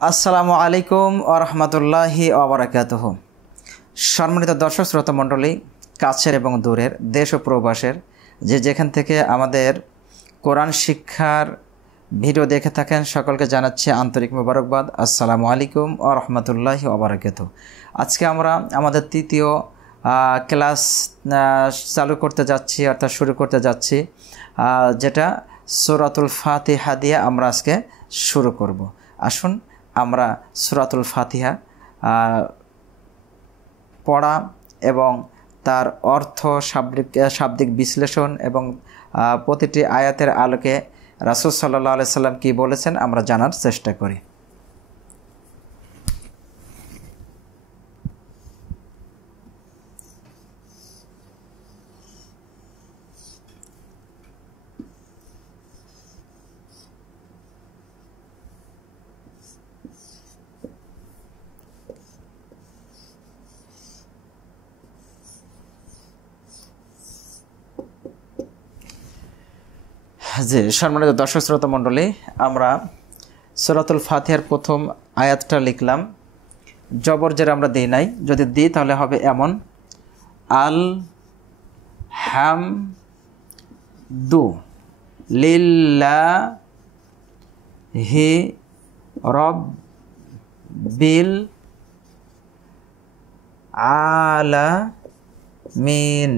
আসসালামু আলাইকুম ওয়া রাহমাতুল্লাহি ওয়া বারাকাতুহু। সম্মানিত দর্শক শ্রোতা মণ্ডলী, কাছের এবং দূরের, দেশ ও প্রবাসের যে যেখান থেকে আমাদের কোরআন শিক্ষার ভিডিও দেখে থাকেন, সকলকে জানাচ্ছি আন্তরিক মোবারকবাদ। আসসালামু আলাইকুম ওয়া রাহমাতুল্লাহি ওয়া বারাকাতুহু। আজকে আমরা আমাদের তৃতীয় ক্লাস চালু করতে যাচ্ছি, অর্থাৎ শুরু করতে যাচ্ছি, যেটা সূরাতুল ফাতিহা দিয়ে আমরা আজকে শুরু করব। আসুন আমরা সূরাতুল ফাতিহা পড়া এবং তার অর্থ, শাব্দিক বিশ্লেষণ এবং প্রতিটি আয়াতের আলোকে রাসূল সাল্লাল্লাহু আলাইহি সাল্লাম কী বলেছেন আমরা জানার চেষ্টা করি। জি, সম্মানিত দর্শক শ্রোতা মণ্ডলী, আমরা সূরাতুল ফাতিহার প্রথম আয়াতটা লিখলাম। জবর জের আমরা দিই নাই, যদি দিই তাহলে হবে এমন: আল হাম দু লিল্লাহি রব্বিল আলামিন।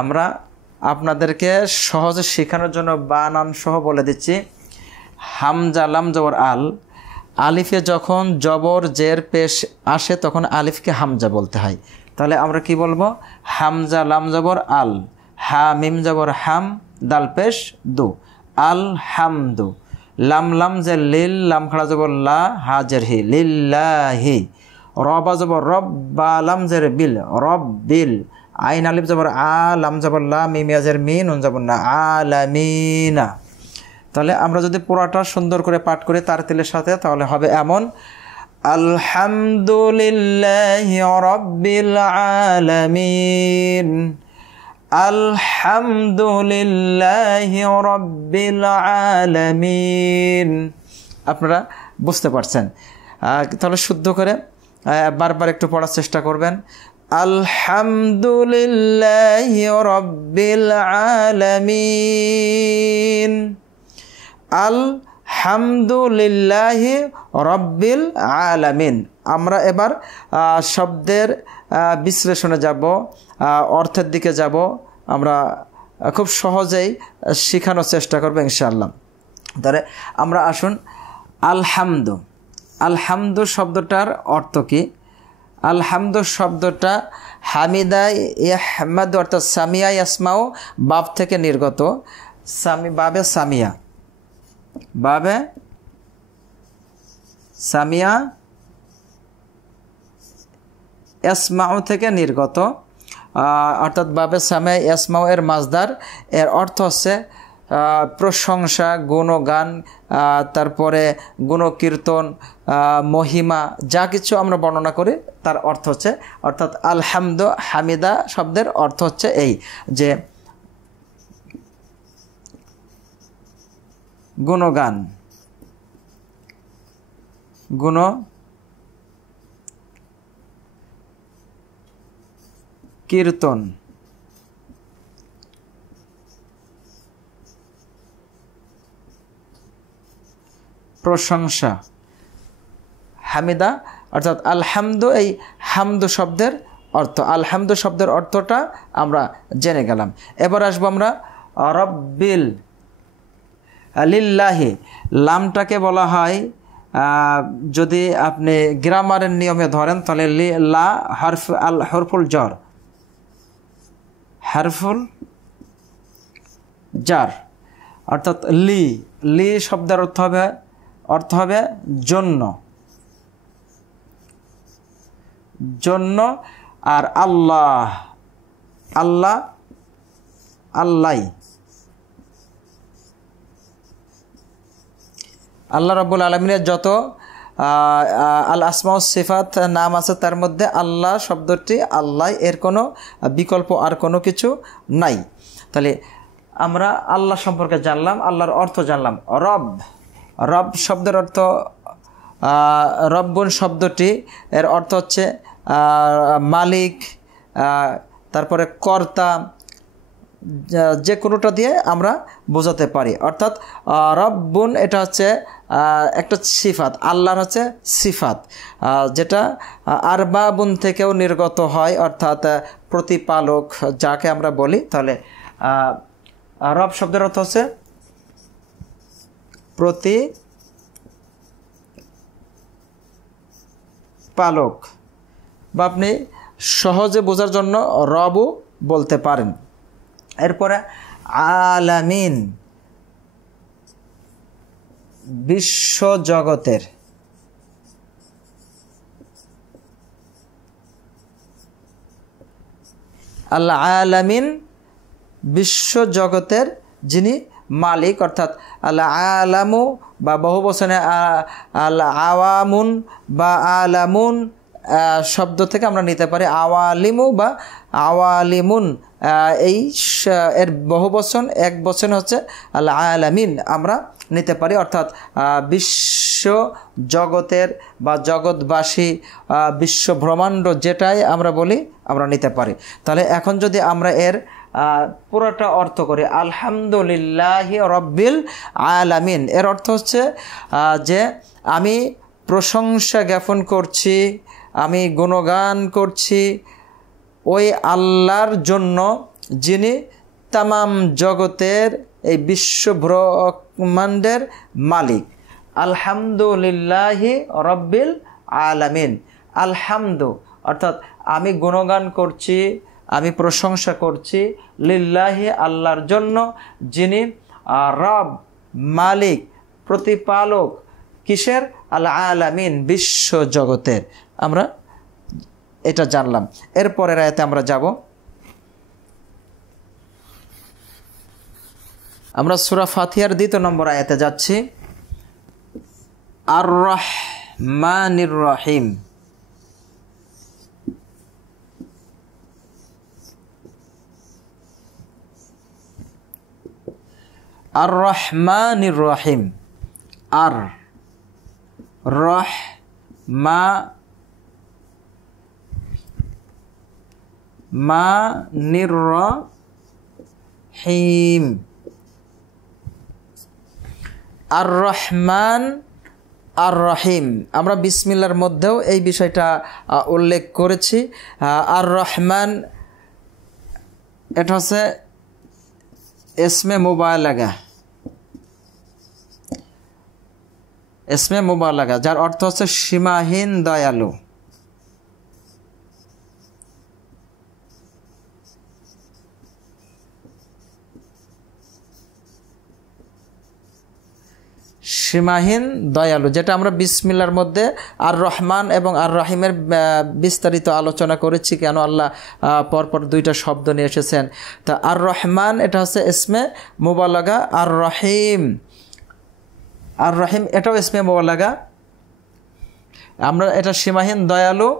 আমরা আপনাদেরকে সহজে শেখানোর জন্য বানান সহ বলে দিচ্ছি। হামজা লাম জবর আল, আলিফে যখন জবর জের পেশ আসে তখন আলিফকে হামজা বলতে হয়। তাহলে আমরা কি বলবো? হামজা লাম জবর আল, হা মিম জবর হাম, দাল পেশ দু, আল হামদু। লাম লাম জের লিল, লাম খাড়া জবর লা, হা জের হি, লিল্লাহি। রবা জবর রব, বা লাম জের বিল, রব বিল। আইন আলিফ জবর আ, লাম জবর লা, মিম ইয়াজের মিন, নুন জবর না, আলামিনা। তাহলে আমরা যদি পুরাটা সুন্দর করে পাঠ করি তার তিলের সাথে, তাহলে হবে এমন: আলহামদুলিল্লাহি রাব্বিল আলামিন, আলহামদুলিল্লাহি রাব্বিল আলামিন। আপনারা বুঝতে পারছেন? তাহলে শুদ্ধ করে বারবার একটু পড়ার চেষ্টা করবেন। আলহামদুলিল্লাহি রাব্বিল আলামিন, আলহামদুলিল্লাহি রাব্বিল আলামিন। আমরা এবার শব্দের বিশ্লেষণে যাব, অর্থের দিকে যাব। আমরা খুব সহজেই শেখানোর চেষ্টা করব ইনশাআল্লাহ। তাহলে আমরা আসুন, আলহামদু। আলহামদু শব্দটার অর্থ কী? আলহামদু শব্দটা হামিদা ইয়াহমাদু অর্থাৎ সামিয়া ইয়াসমাউ বাব থেকে নির্গত। বাবে সামিয়া, বাবে সামিয়া ইয়াসমাউ থেকে নির্গত, অর্থাৎ বাবে সামিয়া ইয়াসমাউ এর মাজদার। এর অর্থ হচ্ছে প্রশংসা, গুণগান, তারপরে গুণকীর্তন, মহিমা, যা কিছু আমরা বর্ণনা করি তার অর্থ হচ্ছে, অর্থাৎ আলহামদু হামিদা শব্দের অর্থ হচ্ছে এই যে গুণগান, গুণ কীর্তন, প্রশংসা। হামিদা অর্থাৎ আলহামদু, এই হামদু শব্দের অর্থ। আলহামদু শব্দের অর্থটা আমরা জেনে গেলাম। এবার আসবো আমরা রব্বিল। লিল্লাহি লামটাকে বলা হয়, যদি আপনি গ্রামারের নিয়মে ধরেন তাহলে লা হরফ আল হরফুল জর, হরফুল জার, অর্থাৎ লি। লি শব্দের অর্থ হবে জন্য, জন্য। আর আল্লাহ, আল্লাহ, আল্লাহ। আল্লাহ রাব্বুল আলামিনের যত আল আসমা ও সিফাত নাম আছে তার মধ্যে আল্লাহ শব্দটি আল্লাহ, এর কোনো বিকল্প আর কোনো কিছু নাই। তাহলে আমরা আল্লাহ সম্পর্কে জানলাম, আল্লাহর অর্থ জানলাম। রব, রব শব্দের অর্থ রব্বুন শব্দটি এর অর্থ হচ্ছে মালিক, তারপরে কর্তা, যে কোনোটা দিয়ে আমরা বোঝাতে পারি। অর্থাৎ রব্বুন এটা হচ্ছে একটা সিফাত, আল্লাহর হচ্ছে সিফাত, যেটা আরবাবুন থেকেও নির্গত হয়, অর্থাৎ প্রতিপালক যাকে আমরা বলি। তাহলে রব শব্দের অর্থ হচ্ছে প্রতিপালক, বা আপনি সহজে বোঝার জন্য রবও বলতে পারেন। এরপরে আলামিন, বিশ্ব জগতের। আল আলামিন বিশ্ব জগতের যিনি মালিক, অর্থাৎ আল আলামু বা বহু বচনে আল আওয়ামুন বা আলামুন শব্দ থেকে আমরা নিতে পারি আওয়ালিমু বা আওয়ালিমুন। এই এর বহু বচন, এক বচন হচ্ছে আল আলামিন আমরা নিতে পারি, অর্থাৎ বিশ্ব জগতের বা জগৎবাসী, বিশ্ব ব্রহ্মাণ্ড যেটাই আমরা বলি আমরা নিতে পারি। তাহলে এখন যদি আমরা এর পুরোটা অর্থ করি, আলহামদুলিল্লাহি রব্বিল আলামিন, এর অর্থ হচ্ছে যে আমি প্রশংসা জ্ঞাপন করছি, আমি গুণগান করছি ওই আল্লাহর জন্য যিনি তামাম জগতের এই বিশ্ব ব্রহ্মাণ্ডের মালিক। আলহামদুলিল্লাহি রব্বিল আলামিন। আলহামদু অর্থাৎ আমি গুণগান করছি, আমি প্রশংসা করছি, লিল্লাহি আল্লাহর জন্য যিনি রব, মালিক, প্রতিপালক, কিসের? আল আলামিন বিশ্ব জগতের। আমরা এটা জানলাম। এরপরের আয়াতে আমরা যাব। আমরা সূরা ফাতিহার 2 নম্বর আয়াতে যাচ্ছি। আর রহমানির রহিম। আর রহমানির রহিম। আর রহমানির রহিম। আর রহমান আর রহিম, আমরা বিসমিল্লার মধ্যেও এই বিষয়টা উল্লেখ করেছি। আর রহমান এটা হচ্ছে ইসমে মুবালাগা, ইসমে মুবালাগা, যার অর্থ হচ্ছে সীমাহীন দয়ালু। সীমাহীন দয়ালু, যেটা আমরা বিসমিল্লার মধ্যে আর রহমান এবং আর রহিমের বিস্তারিত আলোচনা করেছি, কেন আল্লাহ পরপর 2টা শব্দ নিয়ে এসেছেন। তা আর রহমান এটা হচ্ছে ইসমে মুবালাগা, আর রহিম এটাও ইসমে মুবালাগা। আমরা এটা সীমাহীন দয়ালু,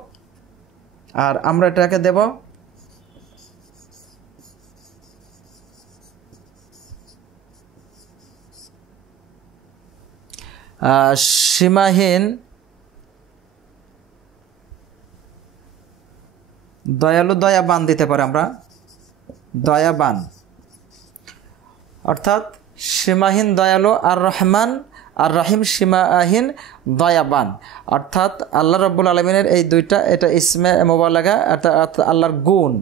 আর আমরা এটাকে দেব সীমাহীন দয়ালু, দয়াবান দিতে পারে আমরা, দয়াবান, অর্থাৎ সীমাহীন দয়ালু আর রহমান, আর রহিম সীমাহীন দয়াবান। অর্থাৎ আল্লাহ রাব্বুল আলামিনের এই 2টা, এটা ইসমে মুবালাগা, অর্থাৎ আল্লাহর গুণ।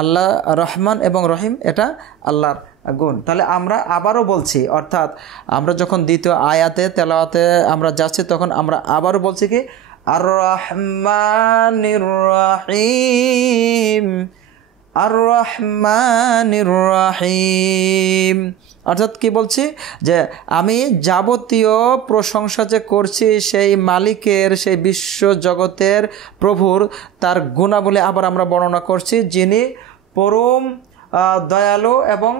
আল্লাহ রহমান এবং রহিম এটা আল্লাহর গুণ। তাহলে আমরা আবারও বলছি, অর্থাৎ আমরা যখন 2য় আয়াতে তেলাওয়াতে আমরা যাচ্ছি, তখন আমরা আবারও বলছি কি আর রহমানির রহিম, আর রহমানির রহিম। অর্থাৎ কি বলছি, যে আমি যাবতীয় প্রশংসা যে করছি সেই মালিকের, সেই বিশ্ব জগতের প্রভুর, তার গুণাবলী আবার আমরা বর্ণনা করছি, যিনি পরম দয়ালু এবং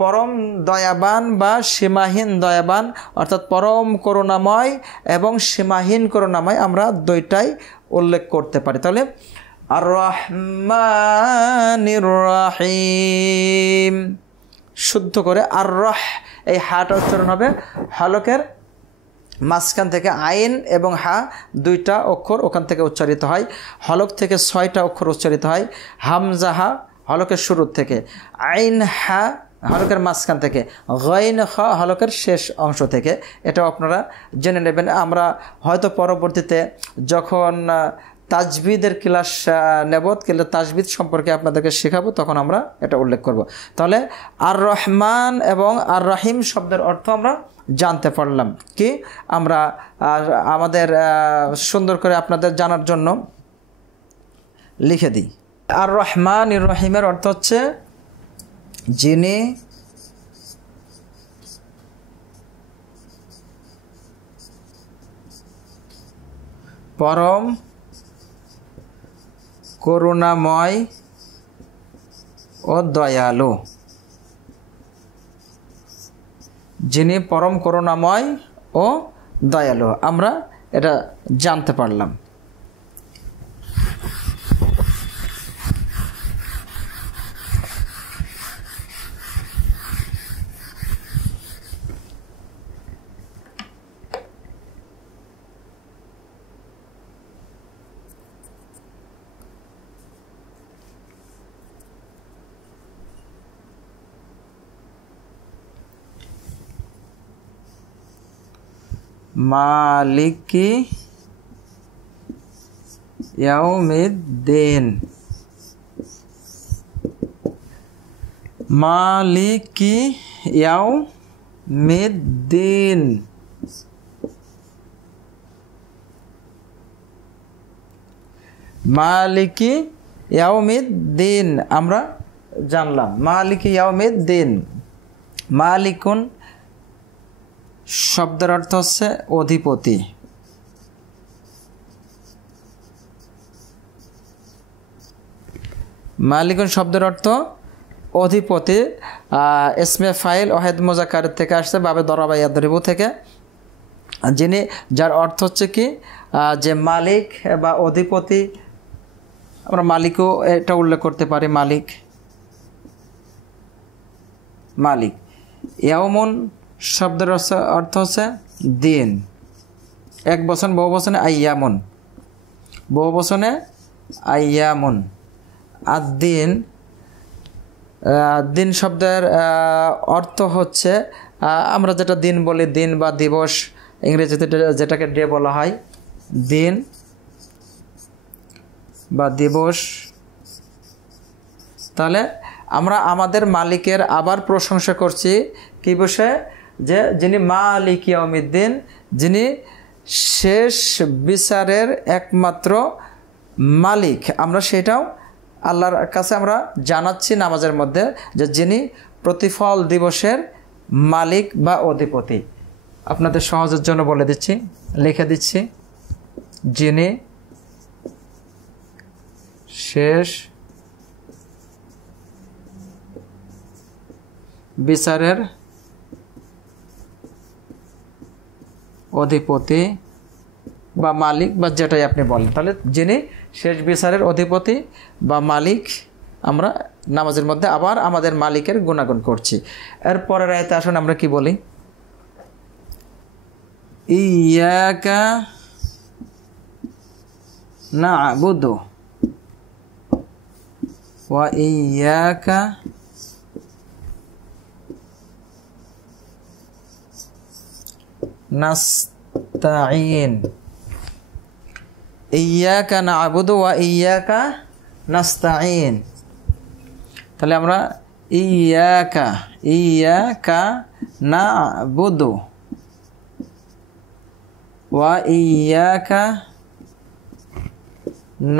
পরম দয়াবান বা সীমাহীন দয়াবান, অর্থাৎ পরম করুণাময় এবং সীমাহীন করুণাময়, আমরা 2টাই উল্লেখ করতে পারি। তাহলে আর রহমানির রহিম, শুদ্ধ করে আর রহ, এই হাটা উচ্চারণ হবে হলকের মাঝখান থেকে আইন এবং হা দুইটা অক্ষর ওখান থেকে উচ্চারিত হয়। হলক থেকে 6টা অক্ষর উচ্চারিত হয়। হামজা হা হলকের শুরুর থেকে, আইন হা হলকের মাঝখান থেকে, গাইন খা হলকের শেষ অংশ থেকে। এটাও আপনারা জেনে নেবেন। আমরা হয়তো পরবর্তীতে যখন তাজবিদের ক্লাস নেব, তাজবিদ সম্পর্কে আপনাদেরকে শেখাবো, তখন আমরা এটা উল্লেখ করব। তাহলে আর রহমান এবং আর রহিম শব্দের অর্থ আমরা জানতে পারলাম। কি আমরা আমাদের সুন্দর করে আপনাদের জানার জন্য লিখে দিই। আর রহমান আর রহিমের অর্থ হচ্ছে যিনি পরম করুণাময় ও দয়ালু, যিনি পরম করুণাময় ও দয়ালু, আমরা এটা জানতে পারলাম। মালিকি ইয়াউমিদ্দিন, মালিকি ইয়াউমিদ্দিন, মালিকি ইয়াউমিদ্দিন আমরা জানলাম। মালিকি ইয়াউমিদ্দিন, মালিকুন শব্দের অর্থ হচ্ছে অধিপতি। মালিকুন শব্দের অর্থ অধিপতি। ইসমে ফাইল ওয়াহিদ মুজাক্কার থেকে আসছে, বাবে দরাবা ইয়াদরিবু থেকে, যিনি, যার অর্থ হচ্ছে কি যে মালিক বা অধিপতি। আমরা মালিকও এটা উল্লেখ করতে পারি, মালিক, মালিক। ইয়াউমুন শব্দের অর্থ হচ্ছে দিন। এক বচন, বহু বচনে আইয়ামুন, বহু বচনে আইয়ামুন। আর দিন, দিন শব্দের অর্থ হচ্ছে আমরা যেটা দিন বলি, দিন বা দিবস, ইংরেজিতে যেটাকে ডে বলা হয়, দিন বা দিবস। তাহলে আমরা আমাদের মালিকের আবার প্রশংসা করছি কি বিষয়ে, যে যিনি মালিক ইয়াউমিদ্দিন, যিনি শেষ বিচারের একমাত্র মালিক। আমরা সেটাও আল্লাহর কাছে আমরা জানাচ্ছি নামাজের মধ্যে, যে যিনি প্রতিফল দিবসের মালিক বা অধিপতি। আপনাদের সহজের জন্য বলে দিচ্ছি, লিখে দিচ্ছি, যিনি শেষ বিচারের অধিপতি বা মালিক, বা যেটাই আপনি বলেন। তাহলে যিনি শেষ বিচারের অধিপতি বা মালিক, আমরা নামাজের মধ্যে আবার আমাদের মালিকের গুণাগুণ করছি। এরপরের আয়াতে আসুন আমরা কি বলি, ইয়াকা না'বুদু ওয়া ইয়াকা নাস্তাঈন, ইয়াকা না'বুদু ওয়া ইয়াকা নাস্তাঈন। তাহলে আমরা ইয়াকা না'বুদু ওয়া ইয়াকা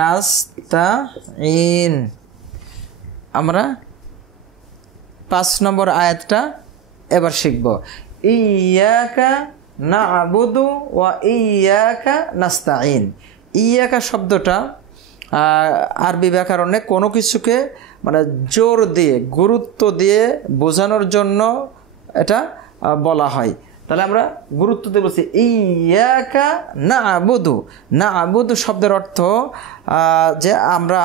নাস্তাঈন। আমরা 5 নম্বর আয়াতটা এবার শিখব। ইয়াকা না'বুদু ওয়া ইয়াকা নাস্তাঈন। ইয়াকা শব্দটা আরবি ব্যাকরণে কোনো কিছুকে মানে জোর দিয়ে, গুরুত্ব দিয়ে বোঝানোর জন্য এটা বলা হয়। তাহলে আমরা গুরুত্ব দিয়ে বলছি ইয়াকা না'বুদু। না'বুদু শব্দের অর্থ যে আমরা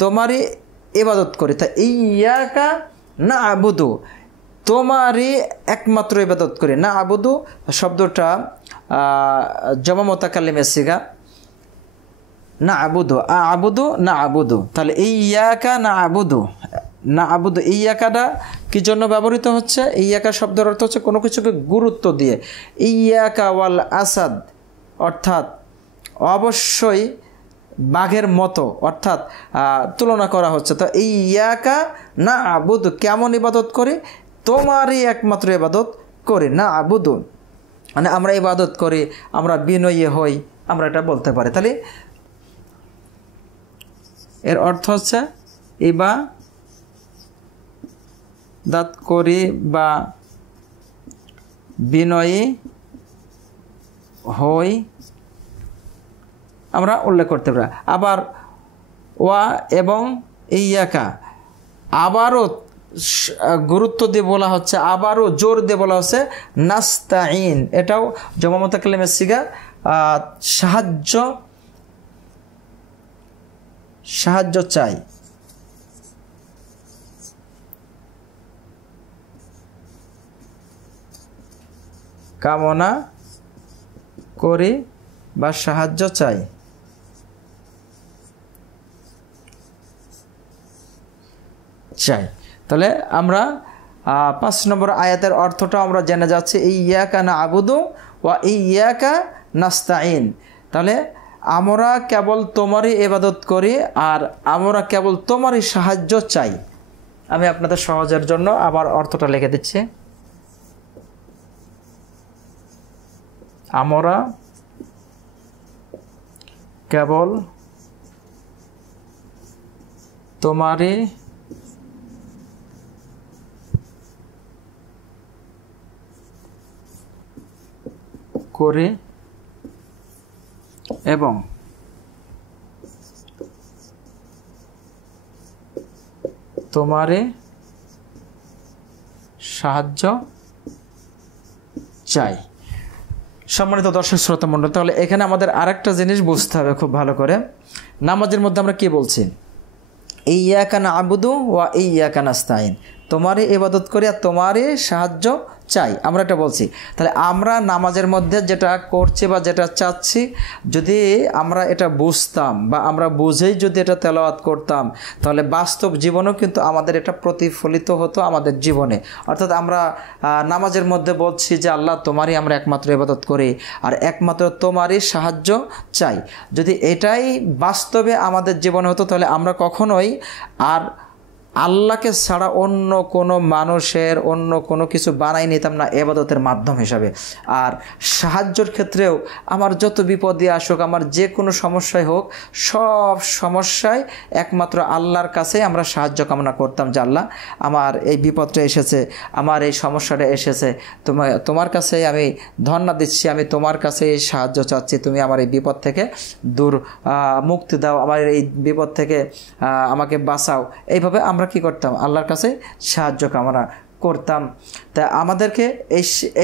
তোমারই ইবাদত করি। তা ইয়াকা না'বুদু, তোমারই একমাত্র ইবাদত করি। না'বুদু শব্দটা জমা মুতাকাল্লিমের সিগা না আবুদু আবুদু না আবুদু, তাহলে ইয়াকা না আবুদু, না আবুদু ইয়াকাটা কি জন্য ব্যবহৃত হচ্ছে? ইয়াকা শব্দের অর্থ হচ্ছে কোনো কিছুকে গুরুত্ব দিয়ে। ইয়াকা ওয়াল আসাদ অর্থাৎ অবশ্যই বাঘের মতো, অর্থাৎ তুলনা করা হচ্ছে। তো ইয়াকা না আবুদু, কেমন ইবাদত করি? তোমারই একমাত্র ইবাদত করি। না আবুদু মানে আমরা ইবাদত করি, আমরা বিনয়ী হই, আমরা এটা বলতে পারি। তাহলে এর অর্থ হচ্ছে ইবাদত করি বা বিনয়ী হই, আমরা উল্লেখ করতে পারি। আবার ওয়া এবং ইয়াকা আবারও গুরুত্ব দিয়ে বলা হচ্ছে, আবারও জোর দিয়ে বলা হচ্ছে নাস্তাইন, এটাও জমা মুতাকাল্লিমের সিগা, সাহায্য চাই। কামনা করি বা সাহায্য চাই। তাহলে আমরা 5 নম্বর আয়াতের অর্থটা আমরা জেনে যাচ্ছি, ইয়াকা না'বুদু ওয়া ইয়াকা নাস্তাইন। তাহলে আমরা কেবল তোমারই ইবাদত করি আর আমরা কেবল তোমারই সাহায্য চাই। আমি আপনাদের সহজের জন্য আবার অর্থটা লিখে দিচ্ছি। আমরা কেবল তোমারই করি এবং তোমারই সাহায্য চাই। সম্মানিত দর্শক শ্রোতা মণ্ডলী, তাহলে এখানে আমাদের আরেকটা জিনিস বুঝতে হবে খুব ভালো করে। নামাজের মধ্যে আমরা কি বলছি? ইয়াকা না'বুদু ওয়া ইয়াকা নাস্তাইন, তোমারই ইবাদত করি আর তোমারই সাহায্য চাই, আমরা এটা বলছি। তাহলে আমরা নামাজের মধ্যে যেটা করছি বা যেটা চাচ্ছি, যদি আমরা এটা বুঝতাম বা আমরা বুঝেই যদি এটা তেলাওয়াত করতাম, তাহলে বাস্তব জীবনেও কিন্তু আমাদের এটা প্রতিফলিত হতো আমাদের জীবনে। অর্থাৎ আমরা নামাজের মধ্যে বলছি যে আল্লাহ তোমারই আমরা একমাত্র ইবাদত করি আর একমাত্র তোমারই সাহায্য চাই। যদি এটাই বাস্তবে আমাদের জীবনে হতো, তাহলে আমরা কখনোই আর আল্লাহকে ছাড়া অন্য কোনো মানুষের অন্য কোনো কিছু বানাই নিতাম না ইবাদতের মাধ্যম হিসাবে। আর সাহায্যের ক্ষেত্রেও আমার যত বিপদই আসুক, আমার যে কোনো সমস্যাই হোক, সব সমস্যায় একমাত্র আল্লাহর কাছেই আমরা সাহায্য কামনা করতাম যে আল্লাহ আমার এই বিপদটা এসেছে, আমার এই সমস্যাটা এসেছে, তোমার কাছেই আমি ধন্যবাদ দিচ্ছি, আমি তোমার কাছেই সাহায্য চাচ্ছি, তুমি আমার এই বিপদ থেকে মুক্তি দাও, আমার এই বিপদ থেকে আমাকে বাঁচাও। এইভাবে আমরা কি করতাম? আল্লাহর কাছে সাহায্য কামনা করতাম। তা আমাদেরকে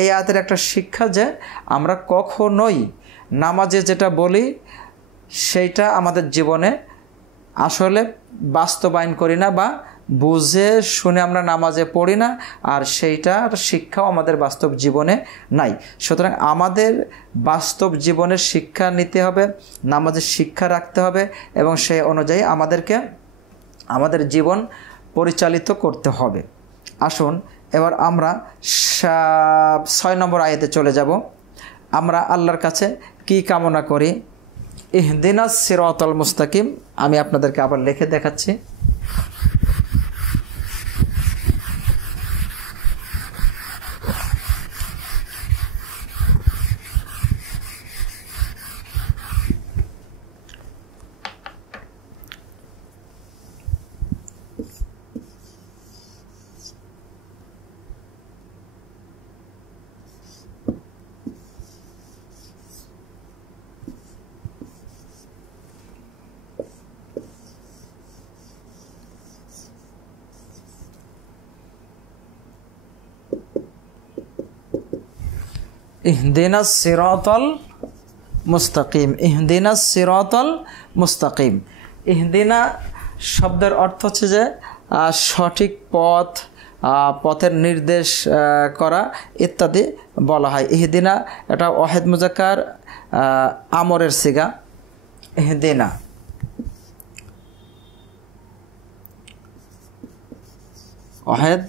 এই আয়াতের একটা শিক্ষা যে আমরা কখনোই নামাজে যেটা বলি সেইটা আমাদের জীবনে আসলে বাস্তবায়ন করি না বা বুঝে শুনে আমরা নামাজে পড়ি না, আর সেইটার শিক্ষাও আমাদের বাস্তব জীবনে নাই। সুতরাং আমাদের বাস্তব জীবনের শিক্ষা নিতে হবে, নামাজের শিক্ষা রাখতে হবে এবং সেই অনুযায়ী আমাদেরকে আমাদের জীবন পরিচালিত করতে হবে। আসুন এবার আমরা 6 নম্বর আয়াতে চলে যাব। আমরা আল্লাহর কাছে কি কামনা করি? ইহদিনাস সিরাতাল মুস্তাকিম। আমি আপনাদেরকে আবার লিখে দেখাচ্ছি। ইহদিনাস সিরাতাল মুস্তাকিম, ইহদিনাস সিরাতাল মুস্তাকিম। ইহদিনা শব্দের অর্থ হচ্ছে যে সঠিক পথ পথের নির্দেশ করা ইত্যাদি বলা হয়। ইহদিনা এটা ওয়াহিদ মুজাক্কার আমরের সিগা, ইহদিনা। ওয়াহিদ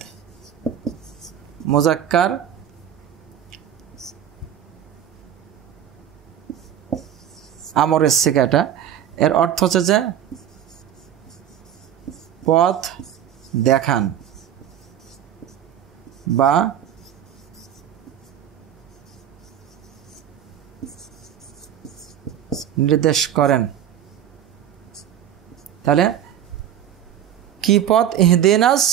মুজাক্কার আমরের সিগা, এটা এর অর্থ হচ্ছে যে পথ দেখান বা নির্দেশ করেন। তাহলে কি পথ? ইহদিনাস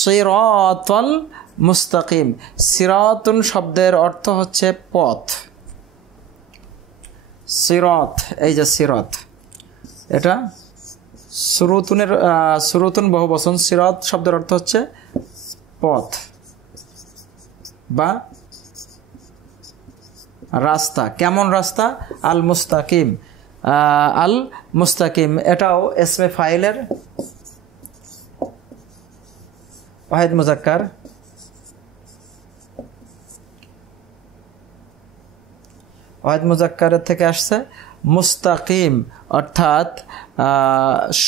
সিরাতাল মুস্তাকিম। সিরাতুন শব্দের অর্থ হচ্ছে পথ। সিরাত, এই যে সিরাত, এটা সুরুতুন বহুবচন। সিরাত শব্দের অর্থ হচ্ছে পথ বা রাস্তা। কেমন রাস্তা? আল মুস্তাকিম। আল মুস্তাকিম এটাও ইসমে ফাইলের ওয়াহিদ মুজাক্কার। ওয়াহিদ মুজাক্কারের থেকে আসছে মুস্তাকিম, অর্থাৎ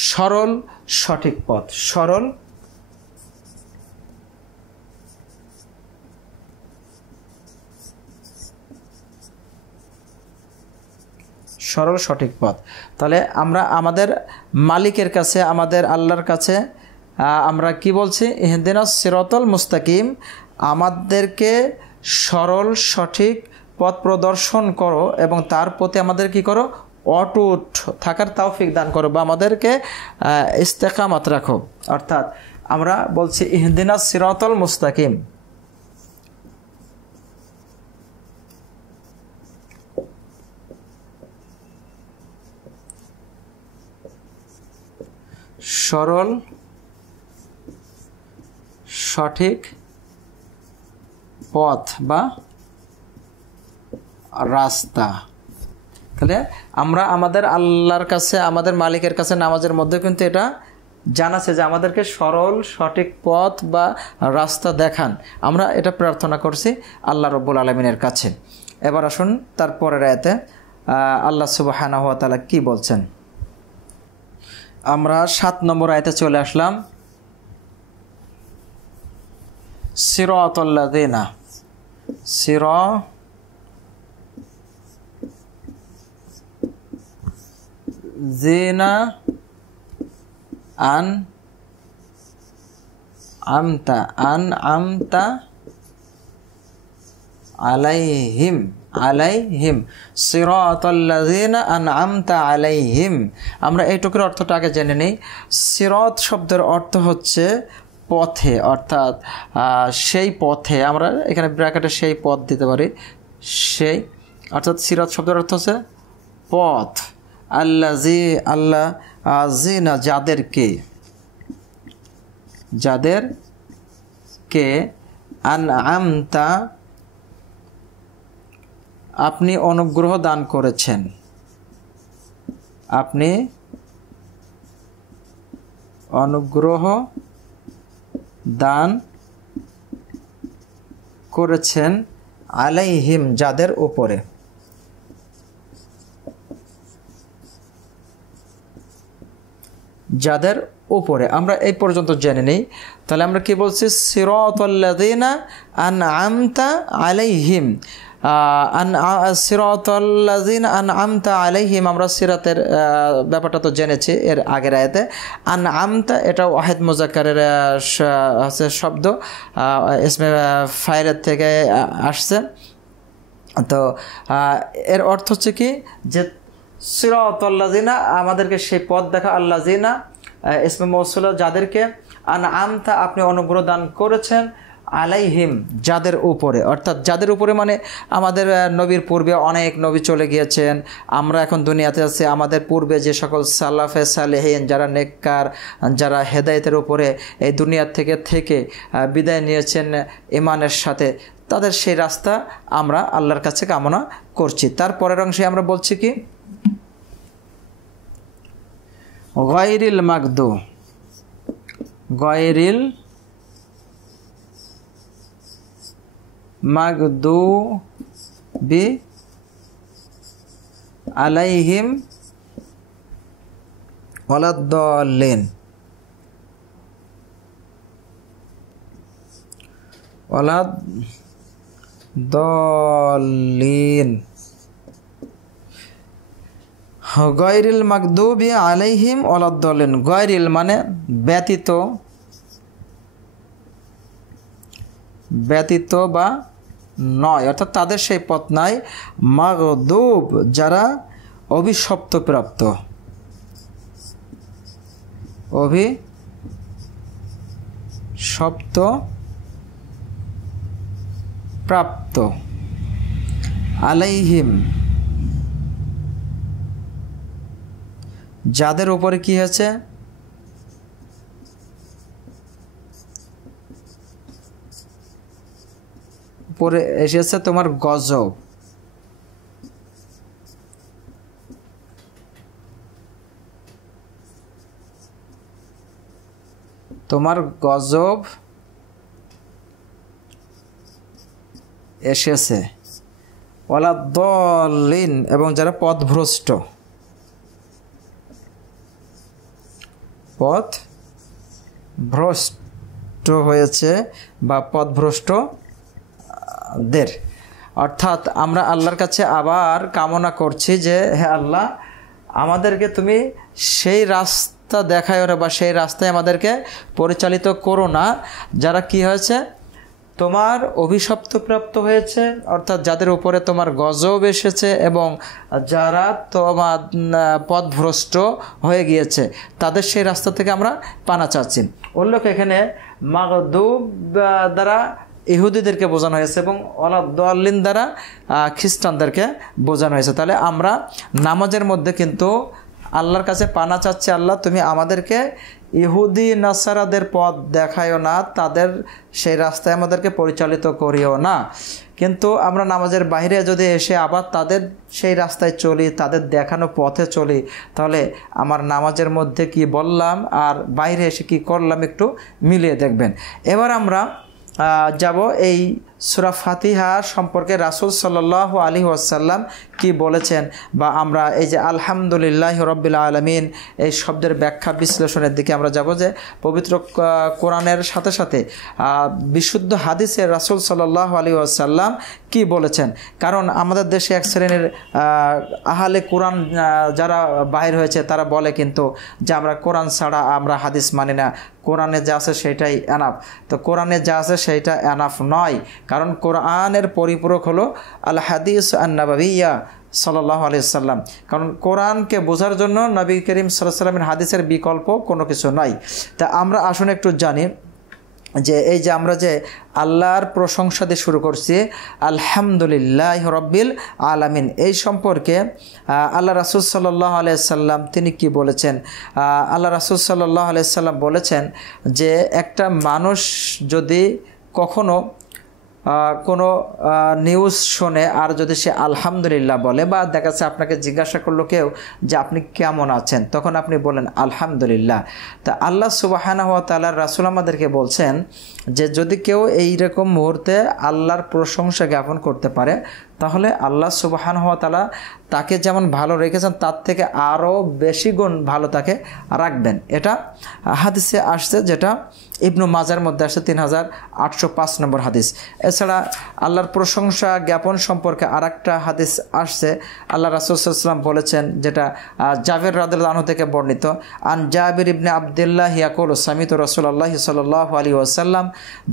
সরল সঠিক পথ। সরল সঠিক পথ। তাহলে আমরা আমাদের মালিকের কাছে, আমাদের আল্লাহর কাছে আমরা কি বলছি? ইহদিনাস সিরাতাল মুস্তাকিম, আমাদেরকে সরল সঠিক পথ প্রদর্শন করো এবং তার প্রতি আমাদের কি করো? অটুট থাকার তৌফিক দান করো বা আমাদেরকে ইস্তেকামাত রাখো। অর্থাৎ আমরা বলছি ইহদিনাস সিরাতাল মুস্তাকিম। সরল সঠিক পথ বা রাস্তা। তাহলে আমরা আমাদের আল্লাহর কাছে, আমাদের মালিকের কাছে নামাজের মধ্যে কিন্তু এটা জানাচ্ছে যে আমাদেরকে সরল সঠিক পথ বা রাস্তা দেখান। আমরা এটা প্রার্থনা করছি আল্লাহ রব্বুল আলামিনের কাছে। এবার আসুন তারপরের আয়াতে আল্লাহ সুবহানাহু ওয়া তাআলা কি বলছেন। আমরা 7 নম্বর আয়াতে চলে আসলাম। সিরাতাল্লাযিনা, সিরাজিনা আনআমতা আলাইহিম, সিরাতাল্লাযিনা আনআমতা আলাইহিম। আমরা এইটুকুর অর্থটা আগে জেনে নিই। সিরাত শব্দের অর্থ হচ্ছে পথে, অর্থাৎ সেই পথে। আমরা এখানে ব্র্যাকেটে সেই পথ দিতে পারি, সেই, অর্থাৎ সিরাত শব্দের অর্থ হচ্ছে পথ। আল্লাযিনা যাদেরকে আনআমতা আপনি অনুগ্রহ দান করেছেন, আপনি অনুগ্রহ দান করেছেন আলাইহিম যাদের উপরে। যাদের উপরে আমরা এই পর্যন্ত জেনে নিই। তাহলে আমরা কি বলছি? সিরাতাল্লাযিনা আনআমতা আলাইহিম, সিরাতাল্লাযিনা আনআমতা আলাইহিম। আমরা সিরাতের ব্যাপারটা তো জেনেছি এর আগের আয়াতে। আনআমতা এটা ওয়াহিদ মুজাক্কারের শব্দ, ইসমে ফাইলের থেকে আসছে। তো এর অর্থ হচ্ছে কি যে সিরাতাল্লাযিনা আমাদেরকে সেই পথ দেখা, আল্লাযিনা ইসমে মৌসুলা যাদেরকে, আনআমতা আপনি অনুগ্রহ দান করেছেন, আলাইহিম যাদের উপরে। অর্থাৎ যাদের উপরে মানে আমাদের নবীর পূর্বে অনেক নবী চলে গিয়েছেন, আমরা এখন দুনিয়াতে আছি। আমাদের পূর্বে যে সকল সালাফে সালেহিন যারা নেককার, যারা হেদায়েতের উপরে এই দুনিয়া থেকে বিদায় নিয়েছেন ঈমানের সাথে, তাদের সেই রাস্তা আমরা আল্লাহর কাছে কামনা করছি। তারপরের অংশে আমরা বলছি কি? গায়রিল মাগদুবি আলাইহিম ওয়ালাদ-দাল্লিন ওয়ালাদ-দাল্লিন গায়রিল মাগদুবি আলাইহিম ওয়ালাদ-দাল্লিন। গায়রিল মানে ব্যতীত, ব্যতীত বা নয়, অর্থাৎ তাদের সেই পথ নাই। মাগদুব যারা অভিশপ্ত প্রাপ্ত, অভিশপ্ত প্রাপ্ত, আলাইহিম যাদের উপরে কি হয়েছে, উপরে এসেছে তোমার গজব, তোমার গজব এসেছে। ওয়ালাদ-দাল্লিন এবং যারা পথভ্রষ্ট, পথভ্রষ্ট হয়েছে বা পথভ্রষ্টদের। অর্থাৎ আমরা আল্লাহর কাছে আবার কামনা করছি যে হে আল্লাহ, আমাদেরকে তুমি সেই রাস্তা দেখায় ওরা বা সেই রাস্তায় আমাদেরকে পরিচালিত করো না যারা কি হয়েছে, তোমার অভিশপ্ত প্রাপ্ত হয়েছে, অর্থাৎ যাদের উপরে তোমার গজব এসেছে এবং যারা তোমার পথভ্রষ্ট হয়ে গিয়েছে, তাদের সেই রাস্তা থেকে আমরা পানা চাচ্ছি। উল্লেখ এখানে মাগদুব দ্বারা ইহুদিদেরকে বোঝানো হয়েছে এবং ওয়ালাদ-দাল্লিন দ্বারা খ্রিস্টানদেরকে বোঝানো হয়েছে। তাহলে আমরা নামাজের মধ্যে কিন্তু আল্লাহর কাছে পানা চাচ্ছি, আল্লাহ তুমি আমাদেরকে ইহুদি নাসারাদের পথ দেখায়ও না, তাদের সেই রাস্তায় আমাদেরকে পরিচালিত করিও না। কিন্তু আমরা নামাজের বাইরে যদি এসে আবার তাদের সেই রাস্তায় চলি, তাদের দেখানো পথে চলি, তাহলে আমার নামাজের মধ্যে কি বললাম আর বাইরে এসে কি করলাম একটু মিলিয়ে দেখবেন। এবার আমরা যাব এই সূরা ফাতিহা সম্পর্কে রাসূল সাল্লাল্লাহু আলাইহি ওয়াসাল্লাম কি বলেছেন, বা আমরা এই যে আলহামদুলিল্লাহি রাব্বিল আলামিন এই শব্দের ব্যাখ্যা বিশ্লেষণের দিকে আমরা যাব, যে পবিত্র কোরআনের সাথে সাথে বিশুদ্ধ হাদিসে রাসূল সাল্লাল্লাহু আলাইহি ওয়াসাল্লাম কি বলেছেন। কারণ আমাদের দেশে এক শ্রেণীর আহলে কোরআন যারা বাইর হয়েছে তারা বলে কিন্তু যে আমরা কোরআন ছাড়া আমরা হাদিস মানি না, কোরআনে যা আছে সেটাই এনাফ। তো কোরআনে যা আছে সেইটা এনাফ নয়, কারণ কোরআনের পরিপূরক হলো আল হাদিস আন-নাবাবিয়্যা সাল্লাল্লাহু আলাইহি ওয়াসাল্লাম। কারণ কোরআনকে বোঝার জন্য নবী করিম সাল্লাল্লাহু আলাইহি ওয়াসাল্লামের হাদিসের বিকল্প কোনো কিছু নাই। তা আমরা আসুন একটু জানি যে এই যে আমরা যে আল্লাহর প্রশংসা দিয়ে শুরু করছি আলহামদুলিল্লাহি রাব্বিল আলামিন, এই সম্পর্কে আল্লাহ রাসূল সাল্লাল্লাহু আলাইহি সাল্লাম তিনি কি বলেছেন। আল্লাহ রাসূল সাল্লাল্লাহু আলাইহি সাল্লাম বলেছেন যে একটা মানুষ যদি কখনো কোনো নিউজ শোনে আর যদি সে আলহামদুলিল্লাহ বলে, বা দেখা যাচ্ছে আপনাকে জিজ্ঞাসা করলো কেউ যে আপনি কেমন আছেন, তখন আপনি বলেন আলহামদুলিল্লাহ। তা আল্লাহ সুবহানাহু ওয়া তাআলার রাসূল আমাদেরকে বলছেন যে যদি কেউ এইরকম মুহূর্তে আল্লাহর প্রশংসা জ্ঞাপন করতে পারে, তাহলে আল্লাহ সুবহানাহু ওয়া তাআলা তাকে যেমন ভালো রেখেছেন তার থেকে আরও বেশি গুণ ভালো তাকে রাখবেন। এটা হাদিসে আসছে, যেটা ইবনু মাজার মধ্যে আসছে 3805 নম্বর হাদিস। এছাড়া আল্লাহর প্রশংসা জ্ঞাপন সম্পর্কে আরেকটা হাদিস আসছে, আল্লাহ রাসূল সাল্লাল্লাহু আলাইহি ওয়াসাল্লাম বলেছেন, যেটা জাবের রাদিয়াল্লাহু আনহু থেকে বর্ণিত, আন জাবির ইবনে আব্দুল্লাহ ইয়াকুলু সামিতু রাসূলুল্লাহ সাল্লাল্লাহু আলাইহি ওয়াসাল্লাম।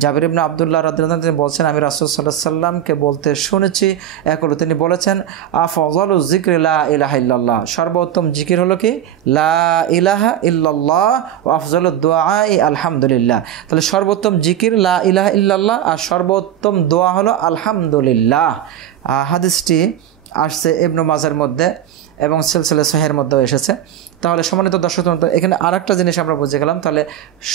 জাবির ইবনে আব্দুল্লাহ রাদিয়াল্লাহু আনহু বলছেন আমি রাসূল সাল্লাল্লাহু আলাইহি ওয়াসাল্লামকে বলতে শুনেছি, ইয়াকুলু তিনি বলেছেন, আফযালু যিকরি লা ইলাহা ইল্লাল্লাহ, সর্বোত্তম জিকির হলো কি লা ইলাহা ইল্লাল্লাহ, ওয়া আফযালু দুআই আলহামদুলিল্লাহ। তাহলে সর্বোত্তম জিকির লা ইলাহা ইল্লাল্লাহ আর সর্বোত্তম দোয়া হলো আলহামদুলিল্লাহ। হাদিসটি আসছে ইবনু মাজার মধ্যে এবং সিলসিলা সহিহের মধ্যেও এসেছে। তাহলে সম্মানিত দর্শক, এখানে আরেকটা জিনিস আমরা বুঝে গেলাম, তাহলে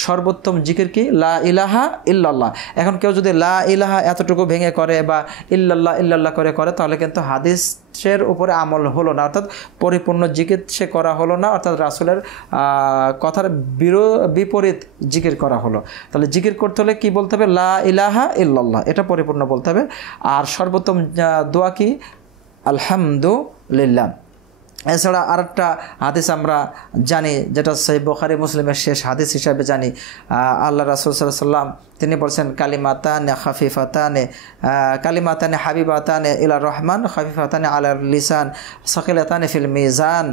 সর্বোত্তম জিকির কি? লা ইলাহা ইল্লাল্লাহ। এখন কেউ যদি লা ইলাহা এতটুকু ভেঙে করে বা ইল্লাল্লাহ ইল্লাল্লাহ করে তাহলে কিন্তু হাদিসের উপরে আমল হলো না, অর্থাৎ পরিপূর্ণ জিকির সে করা হলো না, অর্থাৎ রাসূলের কথার বিপরীত জিকির করা হলো। তাহলে জিকির করতে হলে কি বলতে হবে? লা ইলাহা ইল্লাল্লাহ, এটা পরিপূর্ণ বলতে হবে। আর সর্বোত্তম দোয়া কি? আলহামদুলিল্লাহ। এছাড়া আরেকটা হাদিস আমরা জানি, যেটা সহিহ বুখারী মুসলিমের শেষ হাদিস হিসাবে জানি, আল্লাহ রাসূল সাল্লাল্লাহু আলাইহি ওয়াসাল্লাম তিনি বলছেন, কালিমাতানে খাফিফাতানে কালিমাতানে হাবিবাতানে ইলা রহমান খাফিফাতানে আলার লিসান সাকিলাতানে ফিল মিজান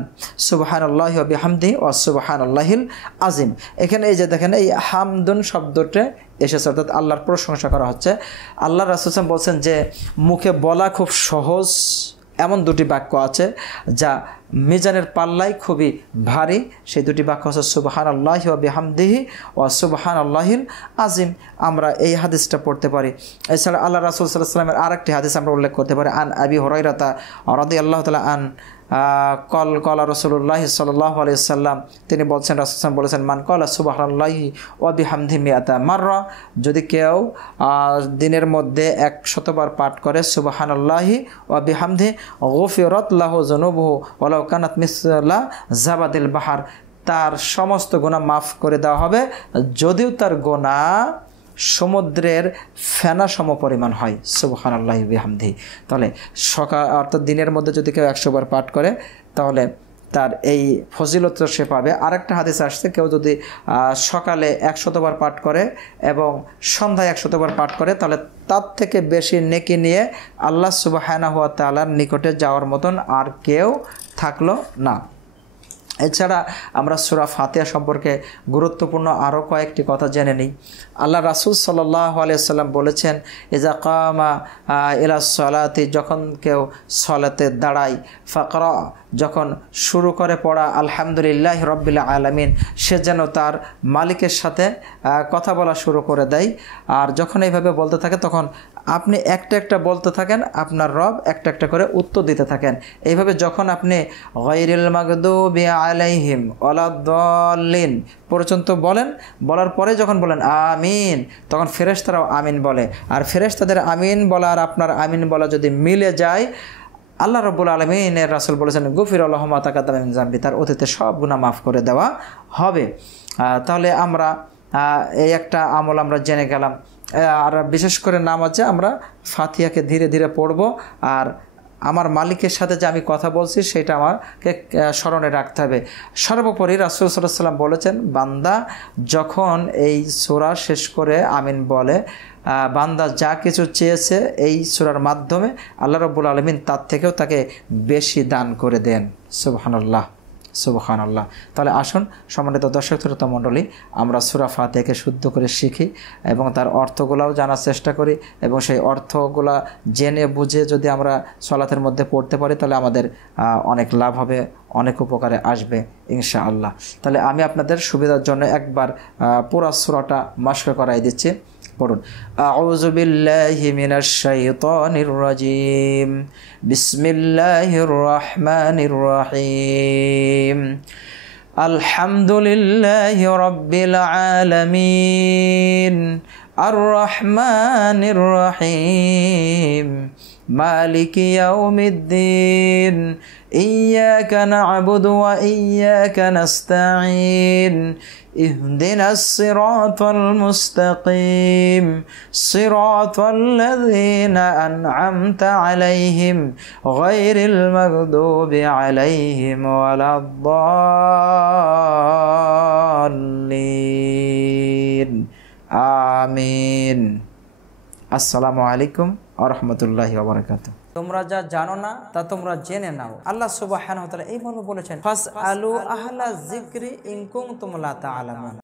সুবহানাল্লাহি ওয়া বিহামদিহি ওয়া সুবহানাল্লাহিল আযীম। এখানে এই যে দেখেন, এই হামদুন শব্দটা এসেছে, অর্থাৎ আল্লাহর প্রশংসা করা হচ্ছে। আল্লাহ রাসূল সাল্লাল্লাহু আলাইহি ওয়াসাল্লাম বলছেন যে মুখে বলা খুব সহজ এমন দুটি বাক্য আছে যা মিজানের পাল্লায় খুবই ভারী। সেই দুটি বাক্য হচ্ছে সুবহানাল্লাহি ওয়া বিহামদিহি ওয়া সুবহানাল্লাহিল আযীম। আমরা এই হাদিসটা পড়তে পারি। এছাড়া আল্লাহ রাসূল সাল্লাল্লাহু আলাইহি ওয়াসাল্লামের আরেকটি হাদিস আমরা উল্লেখ করতে পারি, আন আবি হুরায়রা রাদিয়াল্লাহু তাআলা আন কলা রাসূলুল্লাহ সাল্লাল্লাহু আলাইহি ওয়াসাল্লাম, তিনি বলছেন, রাসূল সাল্লাল্লাহু আলাইহি ওয়াসাল্লাম বলেছেন, মান ক্বালা সুবহানাল্লাহি ওয়া বিহামদিহি মিআতা মাররা, যদি কেউ দিনের মধ্যে 100 বার পাঠ করে সুবহানাল্লাহি ওয়া বিহামদিহি গুফিরাত লাহু যুনুবুহু ওয়ালাউ কানাত মিসলা জাবাদিল বাহার, তার সমস্ত গুনাহ মাফ করে দেওয়া হবে যদিও তার গুনাহ সমুদ্রের ফেনা সম পরিমাণ হয়। সুবহানাল্লাহি বিহামদিহি। তাহলে অর্থাৎ দিনের মধ্যে যদি কেউ 100 বার পাঠ করে তাহলে তার এই ফজিলত সে পাবে। আরেকটা হাদিস আসছে, কেউ যদি সকালে 100 বার পাঠ করে এবং সন্ধ্যায় 100 বার পাঠ করে তাহলে তার থেকে বেশি নেকি নিয়ে আল্লাহ সুবহানাহু ওয়া তাআলার নিকটে যাওয়ার মতন আর কেউ থাকলো না। এছাড়া আমরা সূরা ফাতিহা সম্পর্কে গুরুত্বপূর্ণ আরও কয়েকটি কথা জেনে নিই। আল্লাহ রাসূল সাল্লাল্লাহু আলাইহি ওয়াসাল্লাম বলেছেন, ইজা কামা ইলা সলাতি, যখন কেউ সলাতে দাঁড়ায়, ফাকরা, যখন শুরু করে পড়া আলহামদুলিল্লাহি রাব্বিল আলামিন, সে যেন তার মালিকের সাথে কথা বলা শুরু করে দেয়। আর যখন এইভাবে বলতে থাকে তখন আপনি একটা একটা বলতে থাকেন, আপনার রব একটা একটা করে উত্তর দিতে থাকেন। এইভাবে যখন আপনি গায়রিল মাগদুবি আলাইহিম ওয়ালাদ-দাল্লিন পর্যন্ত বলেন, বলার পরে যখন বলেন আমিন, তখন ফেরেশতারাও আমিন বলে। আর ফেরেশতাদের আমিন বলা আর আপনার আমিন বলা যদি মিলে যায়, আল্লাহ রাব্বুল আলামিনের রাসূল বলেছেন, গফিরা লাহু মা তাকাদ্দামা মিন যামবি, তার অতীতের সব গুনাহ মাফ করে দেওয়া হবে। তাহলে আমরা এই একটা আমল আমরা জেনে গেলাম। আর বিশেষ করে নামাজে আমরা ফাতিহাকে ধীরে ধীরে পড়ব, আর আমার মালিকের সাথে যে আমি কথা বলছি সেটা আমাকে স্মরণে রাখতে হবে। সর্বোপরি রাসূল সাল্লাল্লাহু আলাইহি ওয়াসাল্লাম বলেছেন, বান্দা যখন এই সূরা শেষ করে আমিন বলে, বান্দা যা কিছু চেয়েছে এই সূরার মাধ্যমে আল্লাহ রাব্বুল আলামিন তার থেকেও তাকে বেশি দান করে দেন। সুবহানাল্লাহ, সুবহানাল্লাহ। তাহলে আসুন সম্মানিত দর্শক শ্রোতা মণ্ডলী, আমরা সূরা ফাতিহাকে শুদ্ধ করে শিখি এবং তার অর্থগুলোও জানার চেষ্টা করি, এবং সেই অর্থগুলা জেনে বুঝে যদি আমরা সালাতের মধ্যে পড়তে পারি তাহলে আমাদের অনেক লাভ হবে, অনেক উপকারে আসবে ইনশাআল্লাহ। তাহলে আমি আপনাদের সুবিধার জন্য একবার পুরা সূরাটা মাশক করাই দিচ্ছি। পড়ুন, আউযু বিল্লাহি মিনাশ শাইতানির রাজীম, বিসমিল্লাহির রহমানির রহিম, আলহামদুলিল্লাহি রাব্বিল আলামিন, আর রহমানির রহিম, মালিকি ইয়াউমিদ্দিন, ইয়্যাকা না'বুদু ওয়া ইয়্যাকা নাস্তাঈন, ইহদিনাস সিরাতাল মুস্তাকিম, সিরাতাল লাযীনা আন'আমতা আলাইহিম গায়রিল মাগদুবি আলাইহিম ওয়ালাদ-দাল্লিন। আমিন। আসসালামু আলাইকুম ওয়া রাহমাতুল্লাহি ওয়া বারাকাতুহু। তোমরা যা জানো না তা তোমরা জেনে নাও। আল্লাহ সুবহানাহু ওয়া তাআলা এই মর্মে বলেছেন, ফাসআলু আহলা যিকরি ইন কুনতুম লা তা'লামুন।